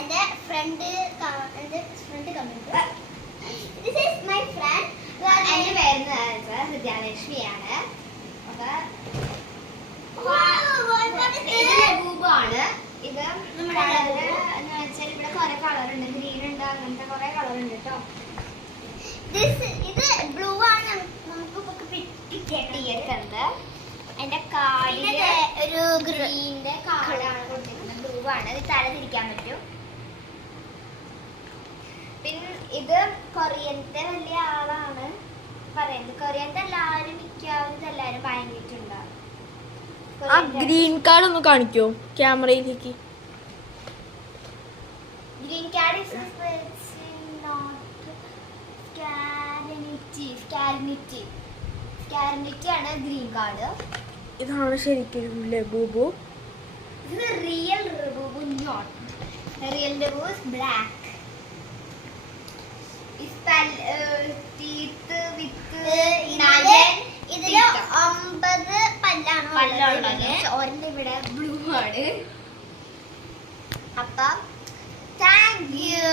എന്റെ friend comment. This is my friend. എന്റെ പേര് വിദ്യാലക്ഷ്മിയാണ്. ഇത് ലബൂബാണ്. ഇത് കളറ് എന്ന് വെച്ചാൽ ഇവിടെ കുറെ കളർ ഉണ്ട്. ഗ്രീൻ ഉണ്ട്, അങ്ങനത്തെ കുറെ കളർ ഉണ്ട് കേട്ടോ. ഇത് ബ്ലൂ ആണ്. നമുക്ക് കിട്ടിയിട്ടുണ്ട്. എന്റെ കാലില് ഒരു ഗ്രീനിന്റെ കാർഡാണ് കൊടുത്തിരിക്കുന്നത്. ബ്ലൂ ആണ്. ഇത് തല തിരിക്കാൻ പറ്റും. പിന്നെ ഇത് കൊറിയന്റെ വലിയ ആളാണ് പറയുന്നത്. കൊറിയന്റെ എല്ലാവരും മിക്കവാറും എല്ലാവരും വാങ്ങിയിട്ടുണ്ടാവും. ആ ഗ്രീൻ കാർഡ് ഒന്ന് കാണിക്കോ ക്യാമറയിലേക്ക്? ഗ്രീൻ കാർഡ് സ്കാരനിറ്റി ആണ് ഗ്രീൻ കാർഡ്. ഇതാണ് ശരിക്കും ലബൂബു. ഇത് real Labubu not. Real Labubu is black. Teeth with ഇതില് 9 പല്ലാണ്. ഒരെണ്ണം ഇവിടെ ബ്ലൂ ആണ്. അപ്പം താങ്ക് യു.